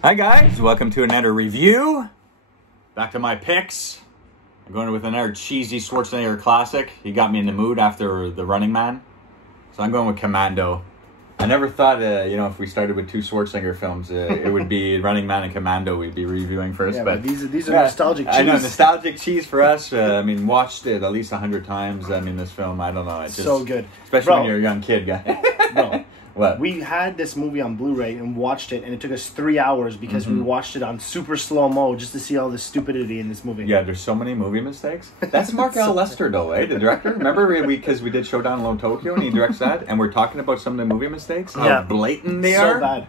Hi guys, welcome to another review. Back to my picks. I'm going with another cheesy Schwarzenegger classic. He got me in the mood after The Running Man. So I'm going with Commando. I never thought, if we started with two Schwarzenegger films, it would be Running Man and Commando we'd be reviewing first. Yeah, but these are nostalgic cheese. I know, nostalgic cheese for us. Watched it at least 100 times. This film, I don't know. It's just, so good. Especially when you're a young kid, guy. Bro. What? We had this movie on Blu-ray and watched it, and it took us 3 hours because we watched it on super slow-mo just to see all the stupidity in this movie. Yeah, there's so many movie mistakes. That's Mark L. Lester, though, eh? The director. Remember, because we did Showdown Alone Tokyo, and he directs that, and we're talking about some of the movie mistakes? How blatant they are. So bad.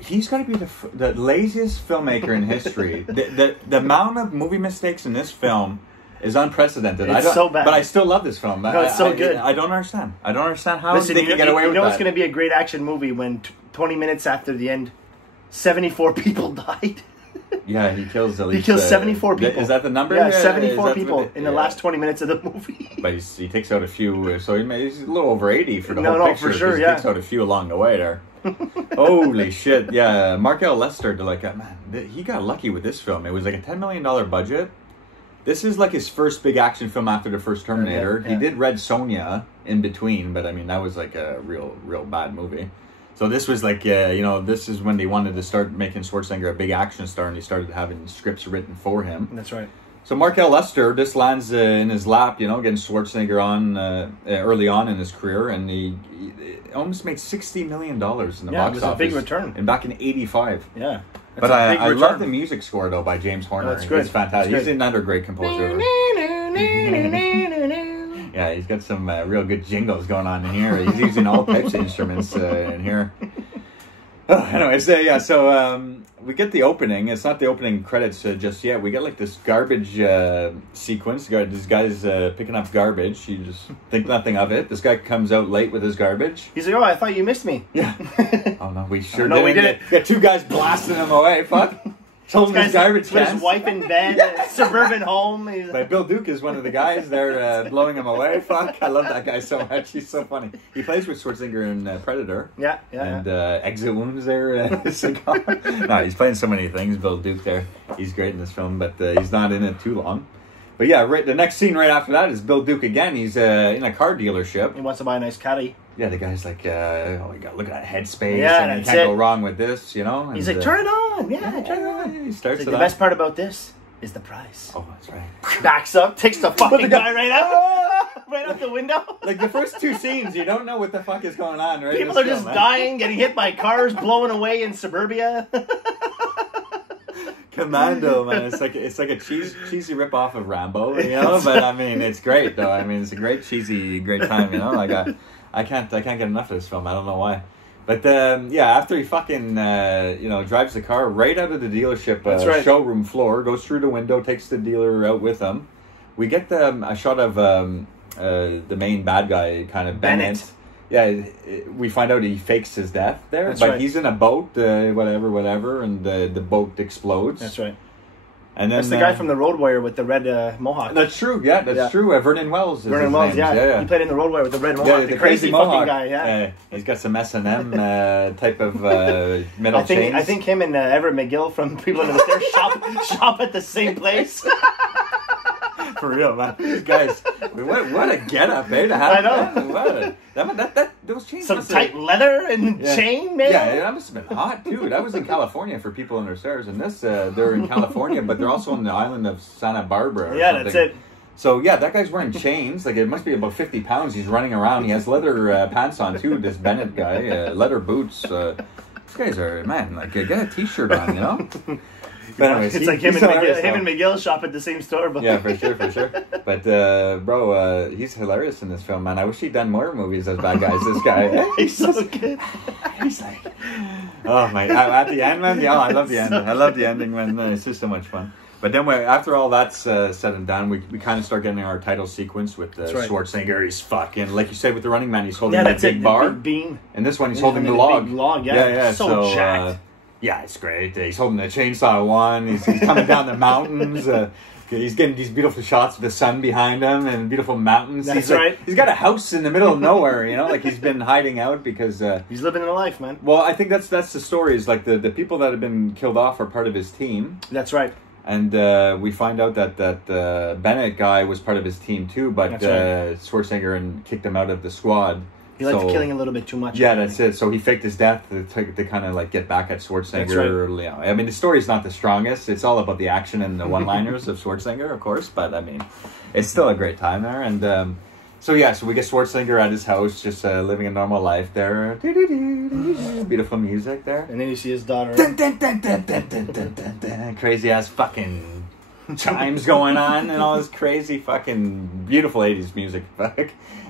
He's got to be the laziest filmmaker in history. the amount of movie mistakes in this film is unprecedented. It's so bad. But I still love this film. No, it's so good. I don't understand. I don't understand how Listen, they can get away with that. You know it's going to be a great action movie when 20 minutes after the end, 74 people died. Yeah, he kills at least... He kills 74 people. Is that the number? Yeah, 74 people in the last 20 minutes of the movie. But he takes out a few, so he's a little over 80 for the whole picture. No, for sure, He takes out a few along the way there. Holy shit, yeah. Mark L. Lester, he got lucky with this film. It was like a $10 million budget. This is like his first big action film after the first Terminator. Yeah. He did Red Sonja in between, but that was like a real bad movie. So this was like, this is when they wanted to start making Schwarzenegger a big action star, and he started having scripts written for him. That's right. So Mark L. Lester, this lands in his lap, getting Schwarzenegger on early on in his career, and he almost made $60 million in the box office. Yeah, it was a big return. And back in '85. Yeah. But I love the music score, though, by James Horner. It's good. It's fantastic. He's another great composer. Yeah, he's got some real good jingles going on in here. He's using all types of instruments in here. Oh, anyways, so we get the opening. It's not the opening credits just yet. We get like this garbage sequence. This guy's picking up garbage. You just think nothing of it. This guy comes out late with his garbage. He's like, "Oh, I thought you missed me." Yeah. Oh no, we sure no, we didn't. Got two guys blasting him away. Fuck. Told him his garbage with cans. His wife in bed, suburban home. But Bill Duke is one of the guys there blowing him away. Fuck, I love that guy so much. He's so funny. He plays with Schwarzenegger in Predator. Yeah. And Exit Wounds there. No, he's playing so many things, Bill Duke there. He's great in this film, but he's not in it too long. But yeah, the next scene right after that is Bill Duke again. He's in a car dealership. He wants to buy a nice caddy. Yeah, the guy's like, you got look at that headspace. Yeah, and you can't go wrong with this, And, he's like, turn it on. Yeah, turn it on. He starts the best part about this is the price. Oh, that's right. Backs up, takes the fucking guy right out the window. Like the first two scenes, you don't know what the fuck is going on, right? People are just dying, getting hit by cars, blowing away in suburbia. Commando, man, it's like a cheesy rip-off of Rambo, But it's great though. It's a great time, Like I can't get enough of this film. I don't know why. But after he fucking drives the car right out of the dealership showroom floor, goes through the window, takes the dealer out with him. We get a shot of the main bad guy, kind of Bennett. Yeah, we find out he fakes his death there, but he's in a boat, whatever, and the boat explodes. That's right. And then that's the guy from the Road Warrior with the red mohawk. That's true. Yeah, that's true. Vernon Wells. Vernon Wells. Yeah. He played in the Road Warrior with the red mohawk. Yeah, the crazy mohawk. fucking guy. Yeah. He's got some S&M type of metal chains. I think him and Everett McGill from People Under the Stairs shop at the same place. For real, man. These guys, what a get-up, eh? To have. I know. Those chains. Some tight leather and chain, man. Yeah, that must have been hot, dude. That was in California for People Under Stairs, and this they're in California, but they're also on the island of Santa Barbara. Yeah, something. That's it. So yeah, that guy's wearing chains. Like it must be about 50 pounds. He's running around. He has leather pants on too. This Bennett guy, leather boots. These guys are get a T-shirt on, But anyways, it's like him and McGill shop at the same store. But yeah, for sure. But bro, he's hilarious in this film, man. I wish he'd done more movies as bad guys. This guy, he's so good. He's like, oh my! At the end, man. Yeah, I love the ending. I love the ending, man. It's just so much fun. But then after all that's said and done, we kind of start getting our title sequence with Schwarzenegger. He's fucking, like you said, with the Running Man. He's holding that big bar. Big beam. And this one, he's holding the log. Big log, yeah. So jacked. Yeah, it's great. He's holding the chainsaw one. He's coming down the mountains. he's getting these beautiful shots with the sun behind him and beautiful mountains. That's right. He's got a house in the middle of nowhere, you know, like he's been hiding out because... he's living a life, man. Well, I think that's the story, is like the people that have been killed off are part of his team. That's right. And we find out that Bennett guy was part of his team too, but That's right. Schwarzenegger kicked him out of the squad. He liked killing a little bit too much. Yeah, that's it. So he faked his death to kind of like get back at Schwarzenegger. That's right. You know, I mean, the story's not the strongest. It's all about the action and the one-liners of Schwarzenegger, of course. But I mean, it's still a great time there. And so we get Schwarzenegger at his house, just living a normal life there. Beautiful music there. And then you see his daughter. Crazy ass fucking chimes going on and all this crazy fucking beautiful 80s music.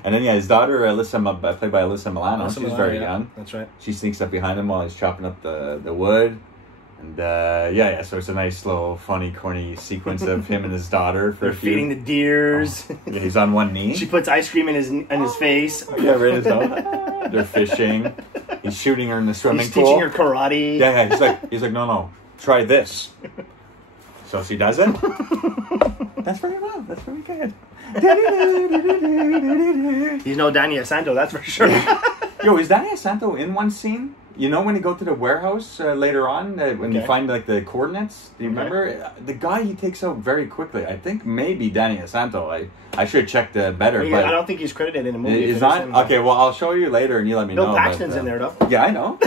And then his daughter Alyssa, played by Alyssa Milano. She's very young. That's right. She sneaks up behind him while he's chopping up the wood. And so it's a nice little funny corny sequence of him and his daughter. They're feeding the deers. Oh. Yeah, he's on one knee. She puts ice cream in his face. Yeah, right in his nose. They're fishing. He's shooting her in the swimming pool. He's teaching her karate. Yeah, he's like, no, try this. So she does it. That's pretty well. That's pretty good. He's no Danny Santo, that's for sure. Yo, is Danny Santo in one scene? You know when you go to the warehouse later on, when you find like the coordinates? Do you remember? The guy he takes out very quickly. I think maybe Danny Santo. I should have checked better. Yeah, but I don't think he's credited in the movie. Is not? Okay, well, I'll show you later and you let me know. Bill Paxton's in there, though. Yeah, I know.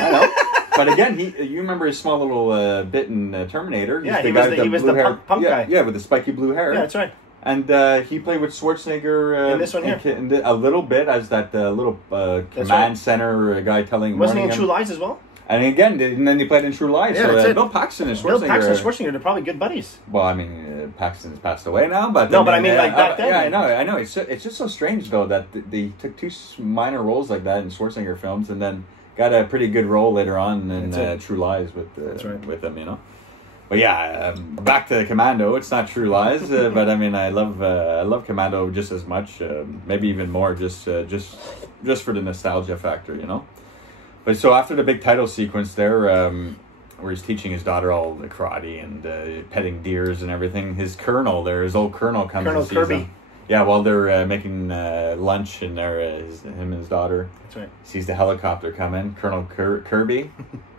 But again, you remember his small little bit in Terminator. Yeah, he was the punk guy. Yeah, with the spiky blue hair. Yeah, that's right. And he played with Schwarzenegger in this one here. A little bit as that little command center guy telling. Wasn't he in True Lies as well? And again, and then he played in True Lies. Yeah, so Bill Paxton and Schwarzenegger. Bill Paxton and Schwarzenegger, they're probably good buddies. Well, I mean, Paxton's passed away now, but no, but I mean, like back then. Yeah, I know. It's just so strange though that they took two minor roles like that in Schwarzenegger films, and then got a pretty good role later on in True Lies with with them, you know. But yeah, back to Commando. It's not True Lies, but I mean, I love Commando just as much, maybe even more, just for the nostalgia factor, you know. But so after the big title sequence there, where he's teaching his daughter all the karate and petting deers and everything, his old colonel comes. Colonel and sees Kirby. him. Yeah, while they're making lunch and him and his daughter. That's right. Sees the helicopter come in, Colonel Kirby.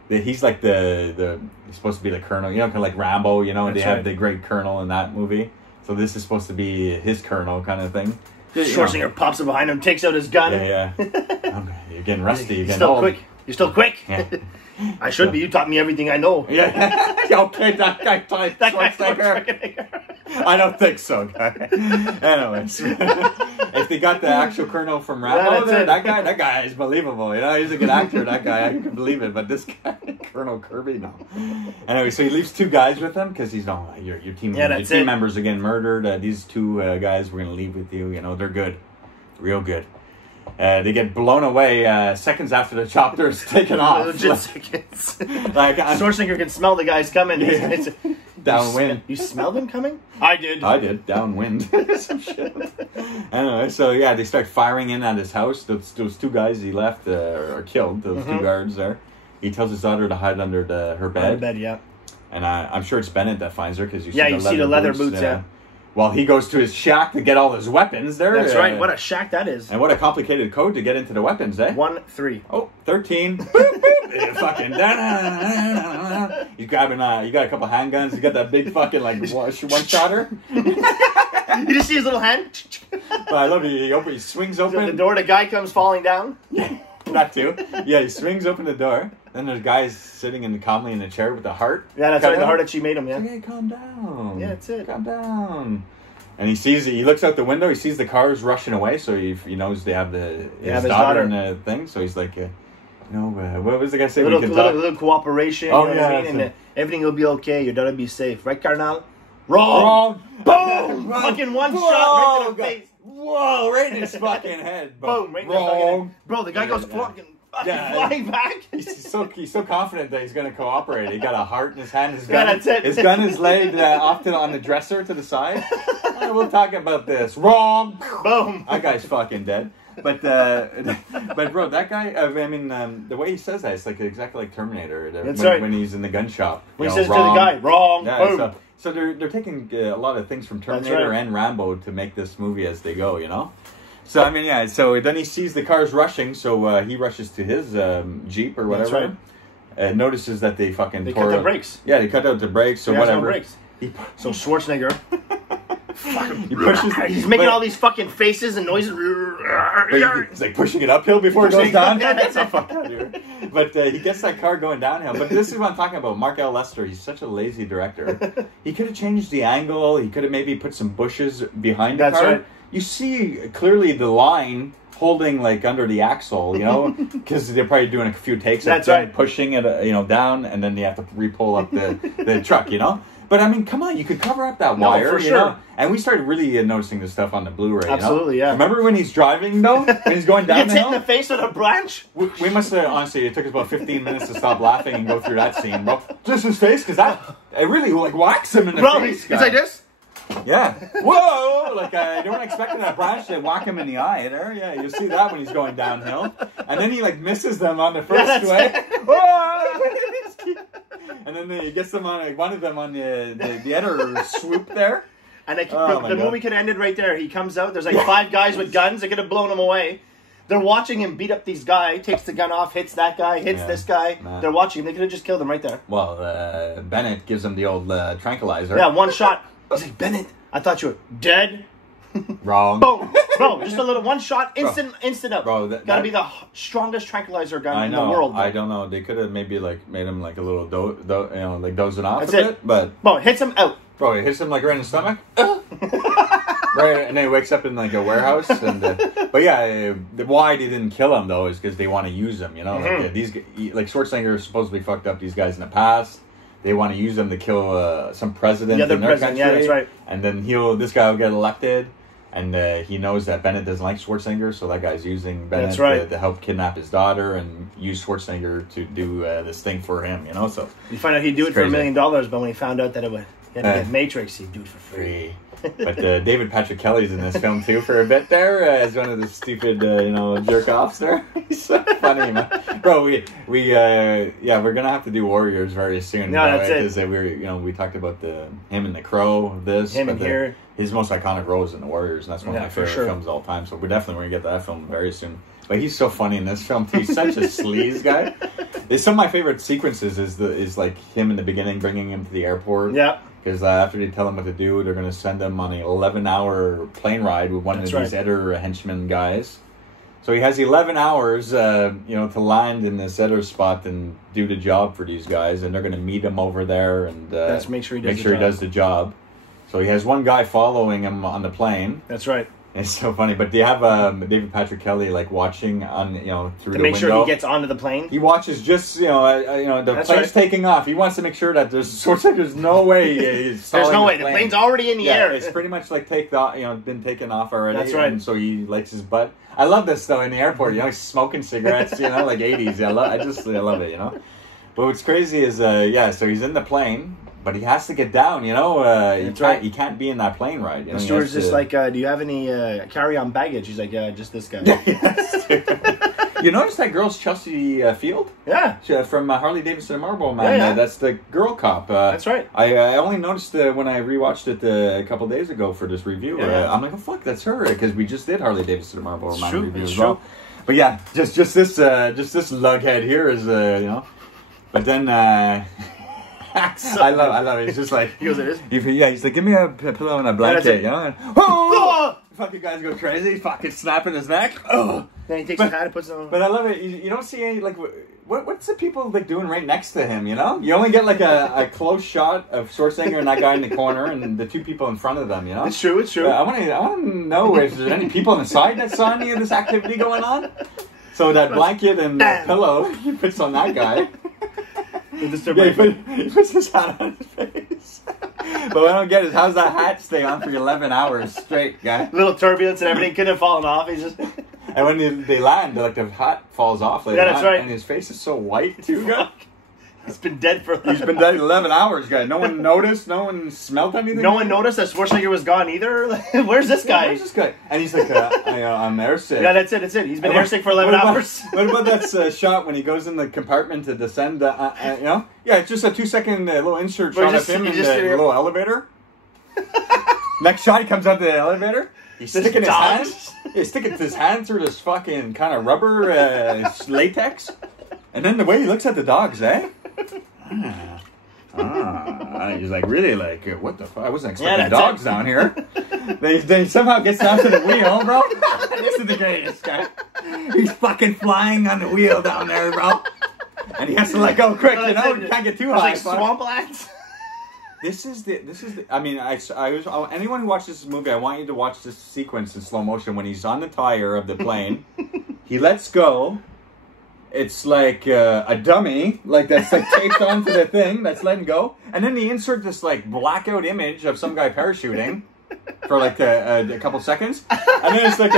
He's like he's supposed to be the colonel, you know, kind of like Rambo, you know, and they have the great colonel in that movie. So this is supposed to be his colonel kind of thing. Schwarzenegger pops up behind him, takes out his gun. Yeah. You're getting rusty. You're getting still old. quick. You're still quick. Yeah. I should be. You taught me everything I know. Yeah. Okay, that guy taught Schwarzenegger. I don't think so, guy. Anyways, if they got the actual colonel from Rambo, that guy is believable. You know, he's a good actor. That guy, I can believe it. But this guy, Colonel Kirby, no. Anyway, so he leaves two guys with him because he's your team. Yeah, your team members are getting murdered. These two guys, we're gonna leave with you. You know, they're good, real good. They get blown away seconds after the chopper is taken off. Legit seconds. Like Schwarzenegger can smell the guys coming. Yeah. Downwind. You smelled them coming? I did. Downwind. Some shit. Anyway, so yeah, they start firing in at his house. Those two guys he left are killed. Those two guards there. He tells his daughter to hide under her bed. Her bed, yeah. And I'm sure it's Bennett that finds her because you see the leather boots, yeah. While he goes to his shack to get all his weapons there. That's right. What a shack that is. And what a complicated code to get into the weapons, eh? 1-3. Oh, 13. Boop, boop. Fucking. He's grabbing, you got a couple handguns. You got that big fucking, like, one-shotter. You just see his little hand? But I love it. He swings open. So the door, the guy comes falling down. Yeah, that too. Yeah, he swings open the door. Then there's guys sitting calmly in a chair with the heart. Yeah, that's right. The heart that she made him, yeah. Okay, calm down. Yeah, that's it. Calm down. And he looks out the window, he sees the cars rushing away, so he knows they have his daughter in the thing, so he's like, what was the guy saying? A little cooperation, oh, you know what I mean? And everything will be okay, your daughter will be safe. Right, Carnal? Wrong! Boom! Fucking one shot right to the face. Whoa, right in his fucking head. Boom, right in the fucking head. Bro, the guy goes flying back. He's so confident that he's going to cooperate. He got a heart in his hand. His gun, that's it. His gun is laid off on the dresser to the side. We'll talk about this. Wrong. Boom. That guy's fucking dead. But bro, that guy. I mean, the way he says that, it's like exactly like Terminator. That's right. When he's in the gun shop. When he says to the guy, wrong. Yeah, boom. So they're taking a lot of things from Terminator and Rambo to make this movie as they go, you know? So, I mean, yeah, so then he sees the cars rushing, so he rushes to his Jeep or whatever. That's right. Notices that they fucking cut the brakes. Yeah, they cut out the brakes or whatever. No brakes. So Schwarzenegger... he's making all these fucking faces and noises. He's like pushing it uphill before it goes down. That's a fuck out here. But he gets that car going downhill. But this is what I'm talking about. Mark L. Lester, he's such a lazy director. He could have changed the angle. He could have maybe put some bushes behind the car. Right. You see clearly the line holding like under the axle, you know, because they're probably doing a few takes of pushing it, down, and then you have to re-pull up the truck, you know. But I mean, come on, you could cover up that wire, for sure. You know? And we started really noticing this stuff on the Blu-ray. Absolutely, yeah. Remember when he's driving though? When he's going down the hill? Hit in the face with a branch? We must have, honestly, it took us about 15 minutes to stop laughing and go through that scene, bro. Just his face, because it really like whacks him in the face. He's like this? Yeah. Whoa! Like, you weren't expecting that branch to whack him in the eye there. Yeah, you'll see that when he's going downhill. And then he, like, misses them on the first way. Whoa! And then he gets them on, like, one of them on the other swoop there. And the movie could have ended right there. He comes out, there's, like, 5 guys with guns. They could have blown him away. They're watching him beat up these guys, takes the gun off, hits that guy, hits this guy. Nah. They're watching him. They could have just killed him right there. Well, Bennett gives him the old tranquilizer. Yeah, one shot. He's like, Bennett, I thought you were dead. Wrong. Boom. Bro, just a little one shot, instant up. Bro, gotta be the strongest tranquilizer gun in the world. Bro. I don't know. They could have maybe like made him like a little like dozing off a bit, but bro, it hits him out. Bro, it hits him like right in the stomach. Right, and then he wakes up in like a warehouse. And but yeah, why they didn't kill him though is because they want to use him. You know, like Schwarzenegger is supposed to be fucked up these guys in the past. They want to use them to kill some president in their country. Yeah, that's right. And then this guy will get elected. And he knows that Bennett doesn't like Schwarzenegger, so that guy's using Bennett to help kidnap his daughter and use Schwarzenegger to do this thing for him, you know? So you find out he'd do it for $1 million, but when he found out that he had to get Matrix, he'd do it for free. But David Patrick Kelly's in this film too for a bit there as one of the stupid jerk offs there. He's so funny, man. Bro, we're gonna have to do Warriors very soon. No, that's it. Because we talked about him and the Crow. His most iconic role is in the Warriors, and that's one of my favorite films of all time. So we're definitely going to get that film very soon. But he's so funny in this film too. He's such a sleaze guy. Some of my favorite sequences is like him in the beginning bringing him to the airport. Yeah. Because after they tell him what to do, they're going to send him on an 11-hour plane ride with one of these other henchmen guys. So he has 11 hours, to land in this other spot and do the job for these guys, and they're going to meet him over there and make sure he does the job. So he has one guy following him on the plane. That's right. It's so funny, but they have David Patrick Kelly like watching on through the window to make sure he gets onto the plane. He watches just the plane's taking off. He wants to make sure that there's no way. There's no way. The plane's already in the air. It's pretty much like been taken off already. That's right. And so he likes his butt. I love this though in the airport. He's smoking cigarettes. Like 80s. I love it. But what's crazy is so he's in the plane. But he has to get down, He can't be in that plane ride. The steward's just like, do you have any carry-on baggage? He's like, yeah, just this guy. You notice that girl's Chelsea Field? Yeah. From Harley Davidson and Marlboro Man. Yeah. That's the girl cop. That's right. I only noticed when I rewatched it a couple days ago for this review. I'm like, oh, fuck, that's her. Because we just did Harley Davidson and Marlboro Man review as well. But yeah, just this lughead here is, But then... I love it. It's just like he goes, it is. He's like, give me a pillow and a blanket, And, fucking guys go crazy, fucking snapping his neck. Oh, then he takes his hat and puts it on. But I love it. You don't see any like what's the people like doing right next to him? You only get like a close shot of Schwarzenegger and that guy in the corner, and the two people in front of them. It's true. It's true. I want to know if there's any people on the side that saw any of this activity going on. So that blanket and pillow he puts on that guy. He puts his hat on his face. But what I don't get is how's that hat stay on for 11 hours straight, guy? Little turbulence and everything couldn't have fallen off. He's just... And when they land, like the hat falls off later on, right. And his face is so white too. He's been dead for 11 He's been dead 11 hours, guy. No one noticed. No one smelled anything. No one noticed that Schwarzenegger was gone either. Where's this guy? Where's this guy? And he's like, I'm airsick. Yeah, that's it. He's been airsick for 11 hours. What about that shot when he goes in the compartment to descend? You know? Yeah, it's just a 2-second little insert shot of him in the little elevator. Next shot, he comes out the elevator. He's sticking his hand through this fucking kind of rubber latex. And then the way he looks at the dogs, eh? He's like, really, like, what the fuck? I wasn't expecting dogs down here. They somehow gets down to the wheel, bro. This is the greatest guy. He's fucking flying on the wheel down there, bro. And he has to let go quick, you know? He can't get too high. Like swamplands. This is the. I mean, anyone who watches this movie, I want you to watch this sequence in slow motion when he's on the tire of the plane. He lets go. It's like a dummy, like that's like taped onto the thing that's letting go, and then they insert this like blackout image of some guy parachuting for like a couple seconds, and then it's like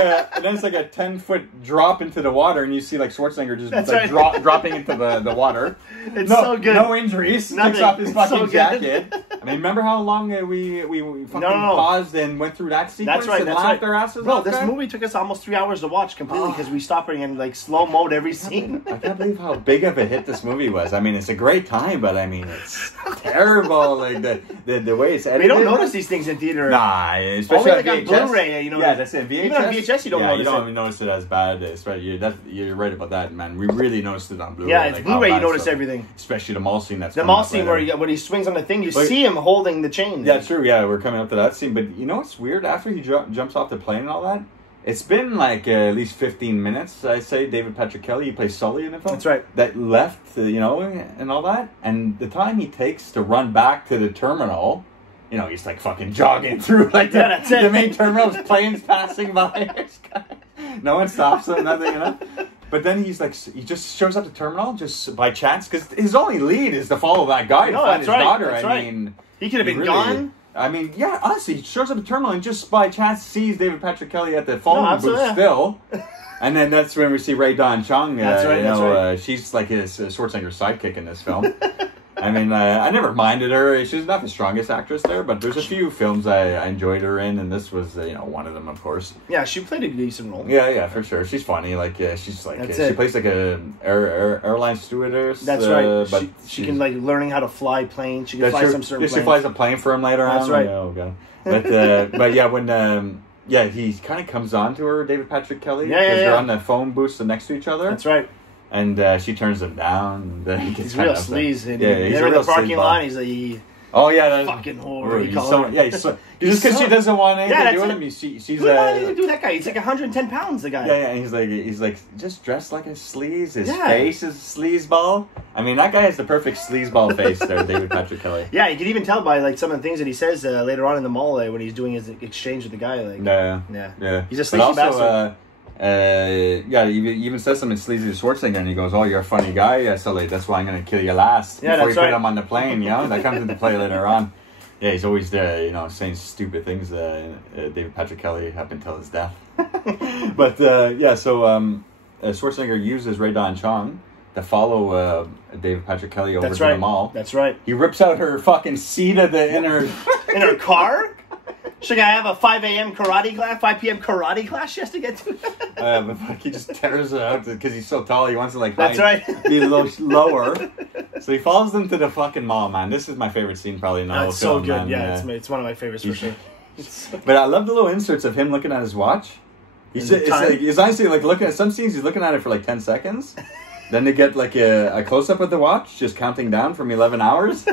a 10-foot drop into the water, and you see like Schwarzenegger just dropping into the water. It's so good. No injuries. Takes off his fucking jacket. I mean, remember how long we fucking paused and went through that sequence and laughed our asses off? Bro, this movie took us almost 3 hours to watch completely because we stopped in like slow mode every scene. I can't believe how big of a hit this movie was. I mean, it's a great time, but I mean, it's terrible. Like the way it's edited. We don't notice these things in theater. Nah, especially only like on Blu-ray. You know. Yeah, that's it. VHS. Even on VHS, you don't notice it. You don't even notice it as bad. You're right about that, man. We really noticed it on Blu-ray. Yeah, it's Blu-ray. You notice everything. Especially the mall scene. The mall scene where when he swings on the thing, you see him holding the chain. Yeah, true. Yeah, we're coming up to that scene. But you know what's weird? After he jumps off the plane and all that, it's been like at least 15 minutes, I say. David Patrick Kelly, he plays Sully in the film. That's right. That left, you know, and all that. And the time he takes to run back to the terminal, you know, he's like fucking jogging through like the main terminal. There's planes passing by. No one stops him, nothing, you know. But then he just shows up at the terminal just by chance because his only lead is to follow that guy to find his daughter. I mean, he could have been gone. I mean, yeah, honestly, he shows up at the terminal and just by chance sees David Patrick Kelly at the phone booth still. And then that's when we see Ray Dawn Chong. That's right. She's like his Schwarzenegger's sidekick in this film. I mean, I never minded her. She's not the strongest actress there, but there's a few films I enjoyed her in, and this was, one of them, of course. Yeah, she played a decent role. Yeah, for sure. She's funny. Like, she's like, she plays like a airline stewardess. That's right. But she can like learning how to fly planes. She can fly some certain planes. She flies a plane for him later on. That's right. Oh god. But yeah, when he kind of comes on to her, David Patrick Kelly. Yeah. They're on the phone booths next to each other. That's right. And she turns him down. And he gets he's real sleaze. He's in the parking lot. He's like, oh yeah, fucking whore. Just because she doesn't want anything to do with him. She's who do that guy? He's like 110 pounds. The guy. Yeah. And he's like just dressed like a sleaze. His face is sleazeball. I mean, that guy has the perfect sleazeball face there, David Patrick Kelly. Yeah, you can even tell by like some of the things that he says later on in the mall when he's doing his exchange with the guy. Like, yeah. He's a sleazy bastard. He even says something sleazy to Schwarzenegger, and he goes, "Oh, you're a funny guy, Sully. That's why I'm going to kill you last before you put him on the plane." You know, that comes into play later on. Yeah, he's always there, saying stupid things. David Patrick Kelly up until his death. But so Schwarzenegger uses Ray Dawn Chong to follow David Patrick Kelly over to the mall. That's right. He rips out her fucking seat of the in her car. Should I have a 5 a.m. karate class, 5 p.m. karate class she has to get to? But he just tears it out because he's so tall. He wants to be a little lower. So he follows them to the fucking mall, man. This is my favorite scene probably in the whole film. It's so good. Man. It's one of my favorites for sure. But I love the little inserts of him looking at his watch. He's honestly like looking at some scenes. He's looking at it for like 10 seconds. Then they get like a close up of the watch, just counting down from 11 hours.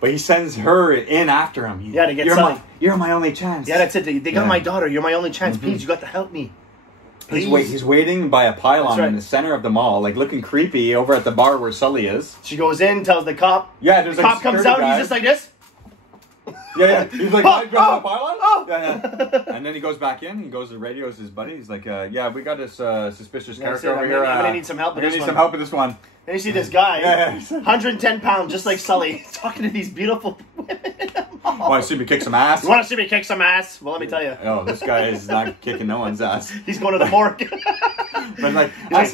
But he sends her in after him. To get Sully. You're my only chance. Yeah, that's it. They got my daughter. You're my only chance. Please, you got to help me. He's waiting by a pylon in the center of the mall, like looking creepy over at the bar where Sully is. She goes in, tells the cop. Yeah, there's the cop comes out, he's just like this. Yeah. He's like, I drop the pylon? Yeah. And then he goes back in, he goes and radios his buddy. He's like, we got this suspicious character over here. I'm going to need some help with this one. Some help with this one. Then you see this guy, 110 pounds, just like Sully, talking to these beautiful women. Want to see me kick some ass? You want to see me kick some ass? Well, let me tell you. Oh, this guy is not kicking no one's ass. He's going to the morgue. But like, I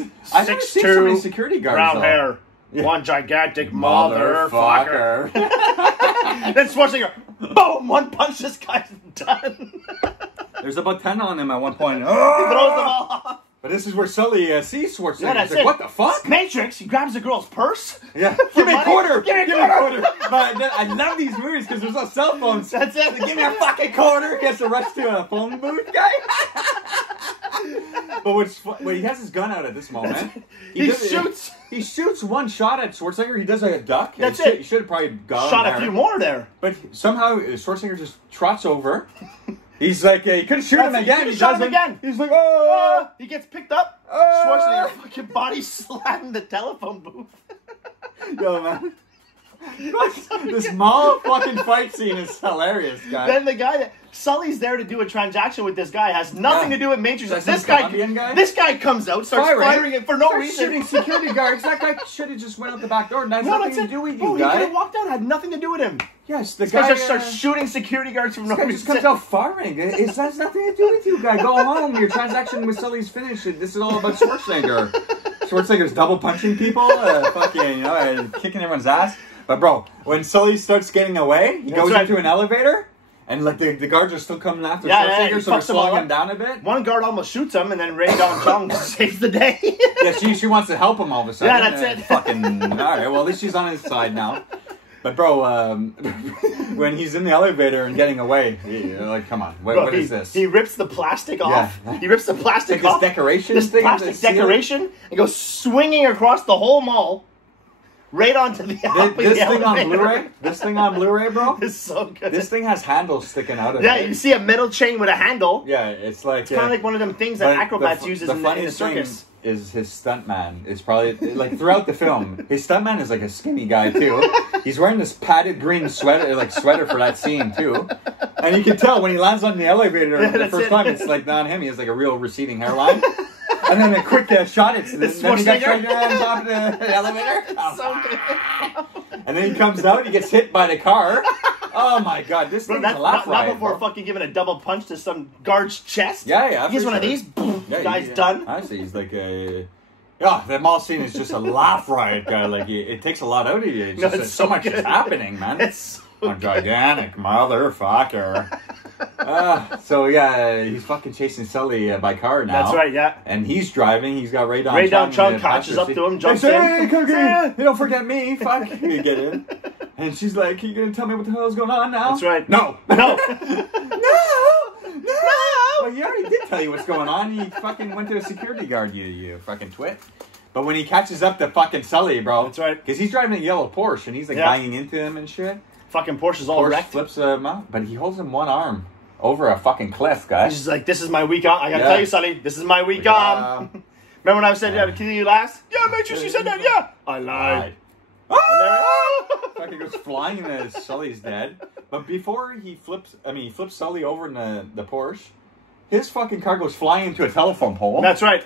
never seen so many security guards. Brown though. hair. Yeah. One gigantic motherfucker. Then Schwarzenegger, boom, one punch, this guy's done. There's about 10 on him at one point. He throws them all off. But this is where Sully sees Schwarzenegger. Yeah, that's He's like, it. what the fuck? Matrix, he grabs the girl's purse. Yeah. Give me a quarter. Give me a quarter. But then, I love these movies because there's no cell phones. That's it. Give me a fucking quarter. He has to rush to a phone booth guy. But when he has his gun out at this moment, he shoots. He shoots one shot at Schwarzenegger. He does like a duck. That's it. He should have probably shot a few more there. But somehow Schwarzenegger just trots over. He's like, he couldn't shoot him again. He shot him again. He's like, oh. He gets picked up. Schwarzenegger fucking body slammed the telephone booth. Yo, man. This mall fucking fight scene is hilarious, guys. Then the guy that Sully's there to do a transaction with this guy has nothing to do with Matrix. This guy comes out, starts firing it for no reason. Shooting security guards. That guy should have just went out the back door. That's nothing to do with you, guy. He could have walked out. Had nothing to do with him. Yes, the guy just starts shooting security guards from no reason. Just comes out firing. It has nothing to do with you, guy. Go home. Your transaction with Sully's finished. This is all about Schwarzenegger. Schwarzenegger's double punching people, fucking, kicking everyone's ass. But bro, when Sully starts getting away, he goes into an elevator, and like the guards are still coming after Schwarzenegger, so they're slowing him down a bit. One guard almost shoots him, and then Ray Dong Chong saves the day. Yeah, she wants to help him all of a sudden. Yeah, that's it. Fucking all right. Well, at least she's on his side now. But bro, when he's in the elevator and getting away, like, come on, what is this? He rips the plastic off. Yeah. He rips the plastic off. This decoration, this plastic decoration, and goes swinging across the whole mall. Right onto the this thing on Blu-ray? This thing on Blu-ray, bro? It's so good. This thing has handles sticking out of it. Yeah, you see a metal chain with a handle. Yeah, it's like... It's kind of like one of them things that acrobats uses in the circus. Is his stuntman. It's probably... Like, throughout the film, his stuntman is like a skinny guy, too. He's wearing this padded green sweater for that scene, too. And you can tell when he lands on the elevator the first time, it's like not him. He has like a real receding hairline. And then a quick shot, then he gets right on top of the elevator. So good. And then he comes out, he gets hit by the car. Oh my god, this thing's a laugh riot. Not before fucking giving a double punch to some guard's chest. Yeah. He gets one of these, guy's done. Honestly, he's like a... Yeah, that mall scene is just a laugh riot, guy. Like, it takes a lot out of you. It's just so much is happening, man. It's so gigantic motherfucker. So yeah, he's fucking chasing Sully by car now. That's right, yeah. And he's driving. He's got Ray Dong Chong catches up to him, jumps in. Hey, come get in. Don't forget me. Fuck. You get in. And she's like, "Are you gonna tell me what the hell is going on now?" That's right. No. No. Well, he already did tell you what's going on. He fucking went to a security guard. You fucking twit. But when he catches up to fucking Sully, bro. That's right. Because he's driving a yellow Porsche and he's like banging into him and shit. Fucking Porsche's all wrecked. Flips him out, but he holds him one arm over a fucking cliff, guys. He's like, "This is my week on. I gotta tell you, Sully, this is my week on." Remember when I said, "Can you last?" Yeah, make sure you said that. Yeah, I lied. Fucking goes flying and Sully's dead. But before he flips Sully over in the Porsche. His fucking car goes flying into a telephone pole. That's right.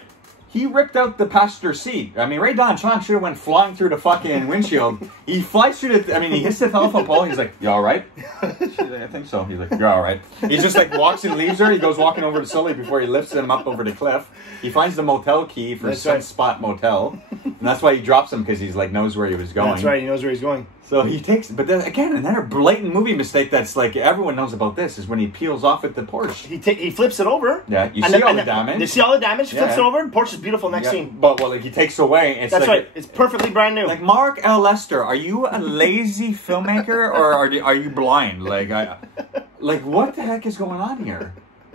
He ripped out the passenger seat. I mean, Ray Don Chong should have went flying through the fucking windshield. He flies through he hits the telephone pole. He's like, "You all right?" She's like, "I think so." He's like, "You're all right." He just like walks and leaves her. He goes walking over to Sully before he lifts him up over the cliff. He finds the motel key for Sunspot Motel. And that's why he drops him, because he's like knows where he was going. That's right. He knows where he's going. So he takes, but then again, another blatant movie mistake that's like everyone knows about this is when he peels off at the Porsche. He flips it over. Yeah, you see all the damage. You see all the damage. Flips it over. Porsche is beautiful. Next scene. But like he takes away. It's that's right. It's perfectly brand new. Like Mark L. Lester, are you a lazy filmmaker or are you blind? Like what the heck is going on here?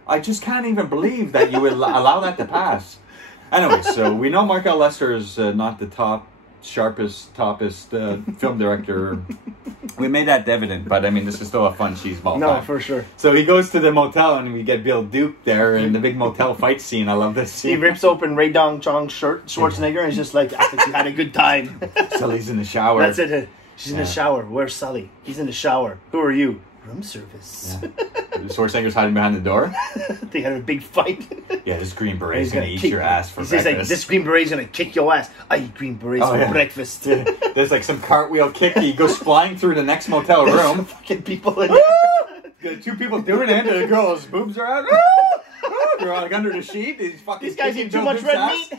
I just can't even believe that you would allow that to pass. Anyway, so we know Mark L. Lester is not the toppest film director. We made that evident, but I mean, this is still a fun cheeseball. No, for sure. So he goes to the motel, and we get Bill Duke there in the big motel fight scene. I love this scene. He rips open Ray Dong Chong's shirt, Schwarzenegger, and he's just like, "I think you had a good time." Sully's in the shower. That's it. She's in the shower. Where's Sully? He's in the shower. Who are you? Room service. Yeah. Schwarzenegger's hiding behind the door. They had a big fight. Yeah, this Green Beret's gonna eat your ass for breakfast. Like, this Green Beret's gonna kick your ass. I eat Green Berets for breakfast. Yeah. There's like some cartwheel kick. He goes flying through the next motel room. Fucking people in there. The two people doing it, and the girl's boobs are out. They're like under the sheet. These guys eat too much red meat.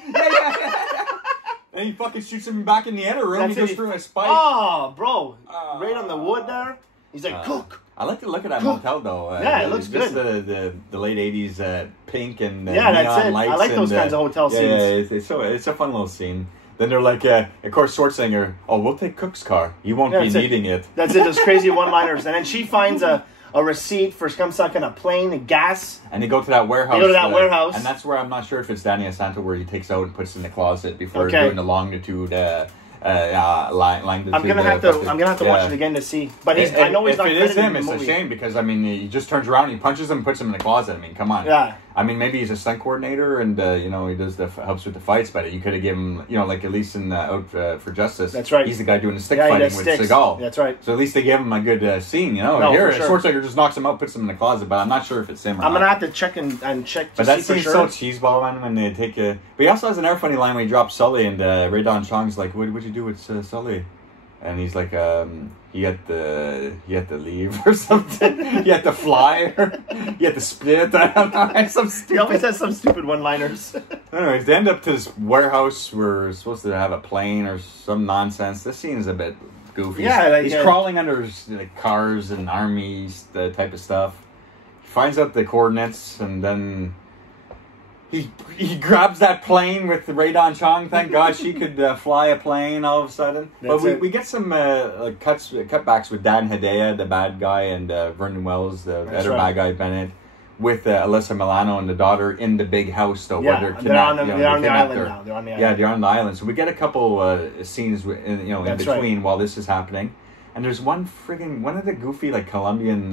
And he fucking shoots him back in the other room. He goes through a spike. Oh, bro. Right on the wood there. He's like, cook. I like to look at that motel, though. Yeah, it looks good. The late 80s pink and yeah, that's neon it. lights. I like those kinds of hotel scenes. Yeah, it's a fun little scene. Then they're like, of course, Schwarzenegger, we'll take Cook's car. You won't be needing it. That's it, those crazy one-liners. And then she finds a receipt for some stuck in a plane, and gas. And they go to that warehouse. Warehouse. And that's where I'm not sure if it's Danny Asante where he takes out and puts in the closet before doing the longitude longitude. I'm gonna have to watch it again to see. But I know he's not credited in the movie. If it is him, it's a shame because I mean he just turns around, he punches him, and puts him in the closet. I mean, come on. Yeah. I mean, maybe he's a stunt coordinator and he does helps with the fights, but you could have given him like at least in Out for Justice. That's right. He's the guy doing the stick fighting with Seagal. That's right. So at least they gave him a good scene. Here, Schwarzenegger just knocks him out, puts him in the closet, but I'm not sure if it's him. I'm gonna have to check and check. But that scene's so cheeseball, man. When they take but he also has another funny line when he drops Sully, and Ray Don Chong's like, "What'd you do with Sully?" And he's like, he had to leave or something. He had to fly or he had to split. I don't know. He always has some stupid one-liners. Anyways, they end up to this warehouse where we're supposed to have a plane or some nonsense. This scene is a bit goofy. Yeah, he's crawling under cars and armies, the type of stuff. He finds out the coordinates and then he grabs that plane with Ray Don Chong. Thank God she could fly a plane all of a sudden. But we get some cutbacks with Dan Hedaya, the bad guy, and Vernon Wells, the other bad guy, Bennett, with Alyssa Milano and the daughter in the big house, though. Yeah, where they're on the island now. They're on the island. Yeah, they're on the island. So we get a couple scenes in between while this is happening. And there's one of the goofy Colombian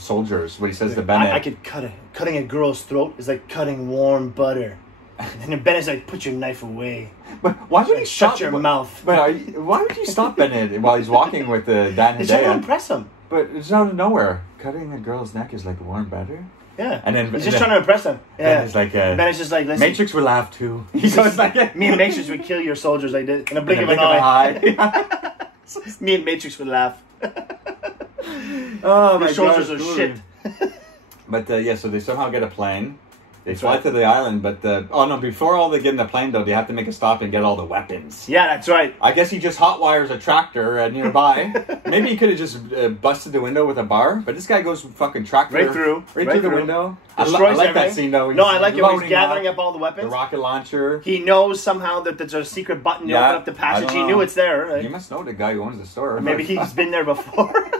soldiers when he says to Bennett, I could cut it. Cutting a girl's throat is like cutting warm butter. And then Bennett's like, put your knife away. But why would he shut your mouth? But why would you stop Bennett while he's walking with Dan Hedaya? He's trying to impress him. But it's out of nowhere. Cutting a girl's neck is like warm butter. Yeah, and then he's just trying to impress him. Yeah, Bennett's like, Bennett's just like, listen, Matrix would laugh too. He goes like, me and Matrix would kill your soldiers like this in a blink of an eye. Me and Matrix would laugh. Oh, my soldiers are shit. But so they somehow get a plane. They fly to the island, but before all they get in the plane though, they have to make a stop and get all the weapons. Yeah, that's right. I guess he just hotwires a tractor nearby. Maybe he could have just busted the window with a bar, but this guy goes fucking tractor right through the window. I like that scene though. I like it when he's gathering up all the weapons. The rocket launcher. He knows somehow that there's a secret button to open up the passage. He knew it's there. Right? You must know the guy who owns the store. Maybe he's been there before.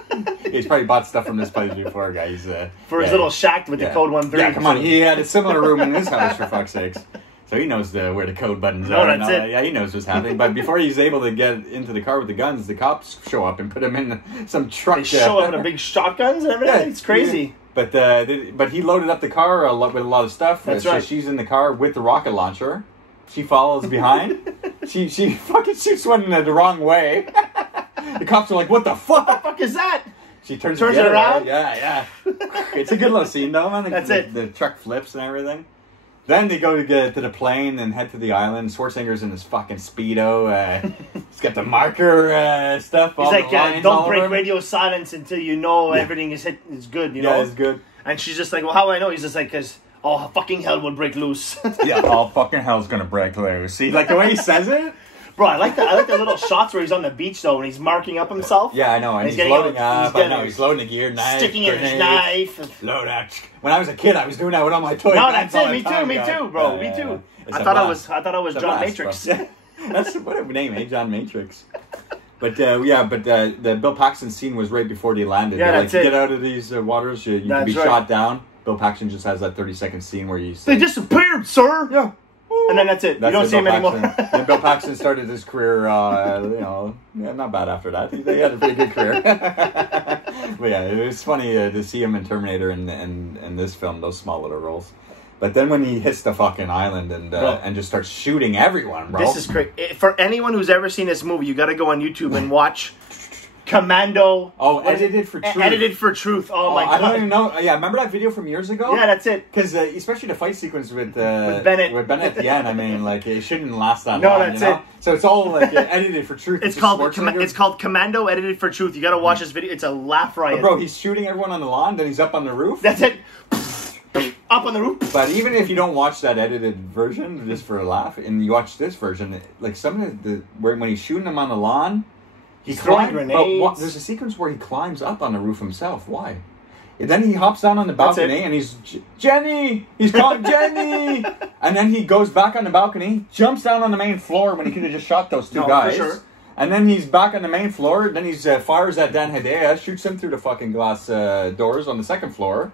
He's probably bought stuff from this place before, guys. For his little shack with the code 130. Yeah, come on. He had a similar room in his house, for fuck's sakes. So he knows where the code buttons are. That's it. Yeah, he knows what's happening. But before he's able to get into the car with the guns, the cops show up and put him in some truck. They show up with big shotguns and everything. Yeah, it's crazy. Yeah. But he loaded up the car with a lot of stuff. That's right. So she's in the car with the rocket launcher. She follows behind. she fucking shoots one the wrong way. The cops are like, "What the fuck? What the fuck is that?" She turns it around. Yeah. It's a good little scene, though, man. That's it. The truck flips and everything. Then they go to get to the plane and head to the island. Schwarzenegger's in his fucking Speedo. He's got the marker stuff. He's like, don't break radio silence until you know everything is good, you know? Yeah, it's good. And she's just like, well, how do I know? He's just like, because all fucking hell will break loose. Yeah, all fucking hell's gonna break loose. See, like the way he says it? Bro, I like the little shots where he's on the beach, though, when he's marking up himself. Yeah, I know. And he's loading up. I know. He's loading the gear, knife, sticking in his knife. Load out. When I was a kid, I was doing that with all my toys. No, that's it. Me too, bro. Me too. I thought I was John Matrix. That's what a name, eh? John Matrix. But the Bill Paxton scene was right before they landed. Yeah, that's it. Get out of these waters. You can be shot down. Bill Paxton just has that 30-second scene where he's... They disappeared, sir! Yeah. And then that's it. You don't see him anymore. Then Bill Paxton started his career, not bad after that. He had a pretty good career. But yeah, it was funny to see him in Terminator and this film, those small little roles. But then when he hits the fucking island and just starts shooting everyone, bro. This is crazy. For anyone who's ever seen this movie, you got to go on YouTube and watch Commando. Oh, edited for truth. Edited for truth. Oh my god. I don't even know. Yeah, remember that video from years ago? Yeah, that's it. Because especially the fight sequence with Bennett. With Bennett at the end, I mean, like it shouldn't last that no, long. That's you know? it. So it's all like edited for truth. It's called Commando Edited for Truth. You got to watch this video. It's a laugh riot. But bro, he's shooting everyone on the lawn, then he's up on the roof. That's it. Up on the roof. But even if you don't watch that edited version just for a laugh, and you watch this version, like some of when he's shooting them on the lawn, he's throwing grenades. There's a sequence where he climbs up on the roof himself. Why? And then he hops down on the balcony and he's Jenny. He's calling Jenny. And then he goes back on the balcony, jumps down on the main floor when he could have just shot those two guys. For sure. And then he's back on the main floor. Then he fires at Dan Hedaya, shoots him through the fucking glass doors on the second floor.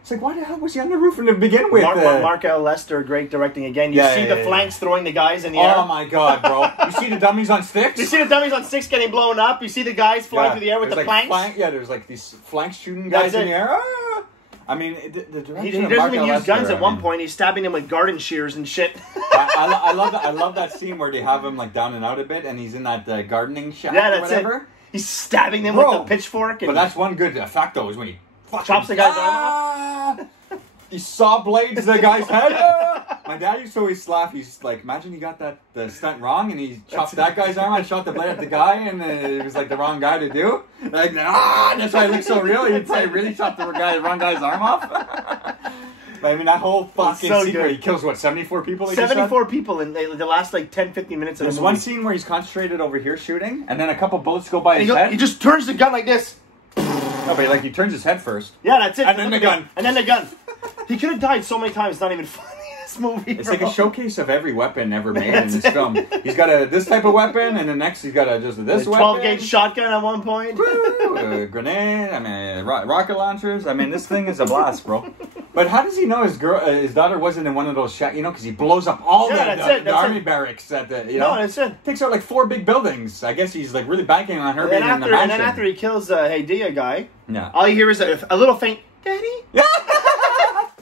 It's like, why the hell was he on the roof to begin with? Mark L. Lester, great directing again. You see the flanks throwing the guys in the air. Oh my god, bro. You see the dummies on sticks? You see the dummies on sticks getting blown up. You see the guys flying through the air with the planks. There's like these flanks shooting guys in the air. Ah! I mean, the direction he doesn't even use guns at one point. He's stabbing them with garden shears and shit. I love that scene where they have him like down and out a bit, and he's in that gardening shack or whatever. It. He's stabbing them with the pitchfork. But that's one good effect though, is when he chops the guy's arm off. He saw blades the guy's head. My dad used to always laugh. He's like, imagine he got the stunt wrong and he chopped that guy's arm and shot the blade at the guy, and it was like the wrong guy to do. Like, that's why it looks so real. He'd say, really chopped the wrong guy's arm off. But I mean, that whole fucking scene where he kills, 74 people? 74 people in the last, 10, 15 minutes of the movie. There's one scene where he's concentrated over here shooting, and then a couple bullets go by his head. He just turns the gun like this. No, but he turns his head first. Yeah, that's it. And then the gun. And then the gun. He could have died so many times, it's not even funny, this movie. It's like a showcase of every weapon ever made in this film. He's got this type of weapon, and the next he's got this weapon. 12-gauge shotgun at one point. Woo, grenade, rocket launchers. I mean, this thing is a blast, bro. But how does he know his daughter wasn't in one of those shacks? You know, because he blows up all the army barracks at the, you know. No, that's it. Takes out 4 big buildings. I guess he's really banking on her being in the mansion. And then after he kills Hedaya guy, all you hear is a little faint, Daddy? Yeah.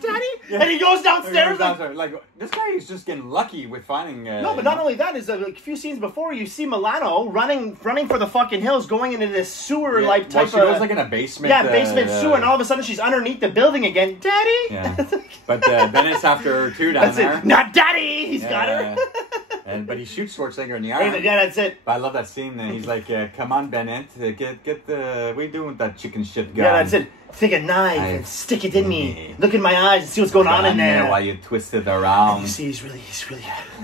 Daddy? Yeah. And he goes downstairs. This guy is just getting lucky with finding... no, but not only that, is a few scenes before, you see Milano running for the fucking hills, going into this sewer-like type she goes in a basement. Yeah, basement sewer, and all of a sudden she's underneath the building again. Daddy? Yeah. But Bennett's after her too down there. Not Daddy! He's got her. But he shoots Schwarzenegger in the arm. Yeah, that's it. But I love that scene. He's like, "Come on, Bennett, get the. What are you doing with that chicken shit gun?" Yeah, that's it. Take a knife and stick it in me. Look in my eyes and see what's going on in there. While you twist it around. You see, he's really.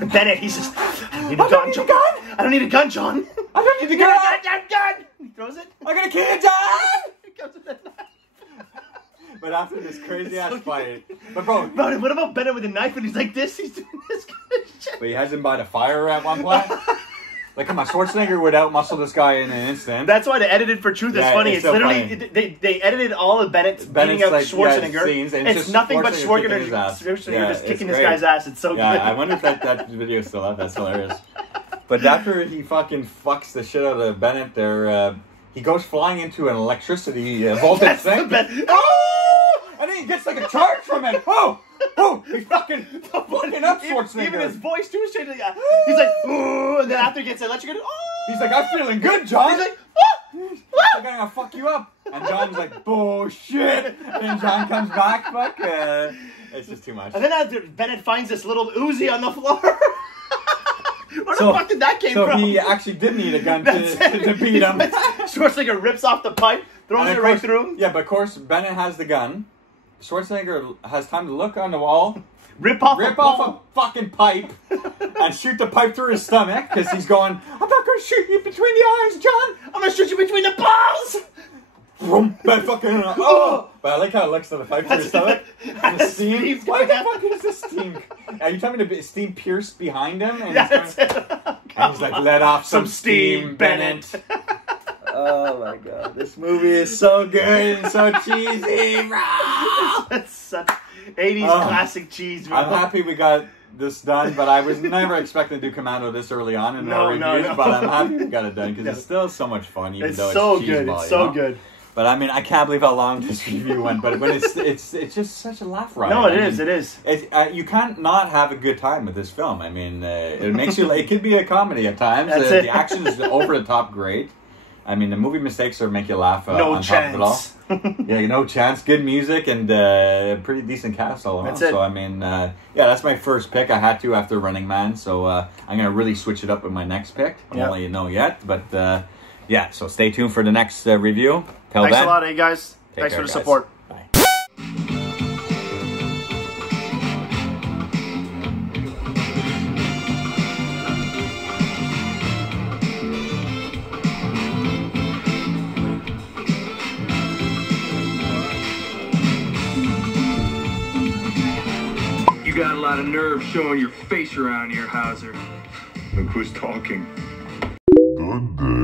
Bennett, he's just. I don't need a gun, John. I don't need a gun, John. I don't need a gun. He throws it. I'm gonna kill you, John. He comes with that knife. But after this crazy ass fight, but bro, what about Bennett with a knife and he's like this? He's doing this kind of shit. But he has him by the fire at one point. Like, come on, Schwarzenegger would outmuscle this guy in an instant. That's why the edited for truth is funny. It's literally they edited all of Bennett's beating up Schwarzenegger. Scenes, and it's nothing but Schwarzenegger just kicking this guy's ass. It's so good. I wonder if that video is still up. That's hilarious. But after he fucking fucks the shit out of Bennett, there he goes flying into an electricity voltage thing. And then he gets a charge from it. He's fucking up Schwarzenegger. Even his voice too is changing. He's like, ooh, and then after he gets electrocuted, he's like, I'm feeling good, John. He's like, I'm gonna fuck you up. And John's like, bullshit. And then John comes back, it's just too much. And then after Bennett finds this little Uzi on the floor. Where the fuck did that came from? So he actually did need a gun to beat him. Schwarzenegger rips off the pipe, throws it right through him. Yeah, but of course, Bennett has the gun. Schwarzenegger has time to look on the wall, rip off a fucking pipe, and shoot the pipe through his stomach, because he's going, I'm not going to shoot you between the eyes, John! I'm going to shoot you between the balls! But I like how it looks to the pipe through his stomach. The steam. Why the fuck is the steam? Are you telling me the steam pierced behind him? And he's like, let off some steam, Bennett. Oh my god, this movie is so good and so cheesy, bro! It's such 80s classic cheese, bro. I'm happy we got this done, but I was never expecting to do Commando this early on in our reviews, but I'm happy we got it done, because it's still so much fun, even though it's so good. It's so good. But I mean, I can't believe how long this review went, but it's just such a laugh riot. No, it is. You can't not have a good time with this film. I mean, it makes you, it could be a comedy at times. That's it. The action is over the top great. I mean, the movie mistakes are make you laugh no on chance. top of it all. Yeah, no chance. Good music and pretty decent cast all around. That's it. So, I mean, yeah, that's my first pick. I had to after Running Man. So, I'm going to really switch it up with my next pick. I won't let you know yet. But, yeah, so stay tuned for the next review. Thanks a lot, guys. Thanks for the support. Bye. You got a lot of nerve showing your face around here, Hauser. Look who's talking. Good day.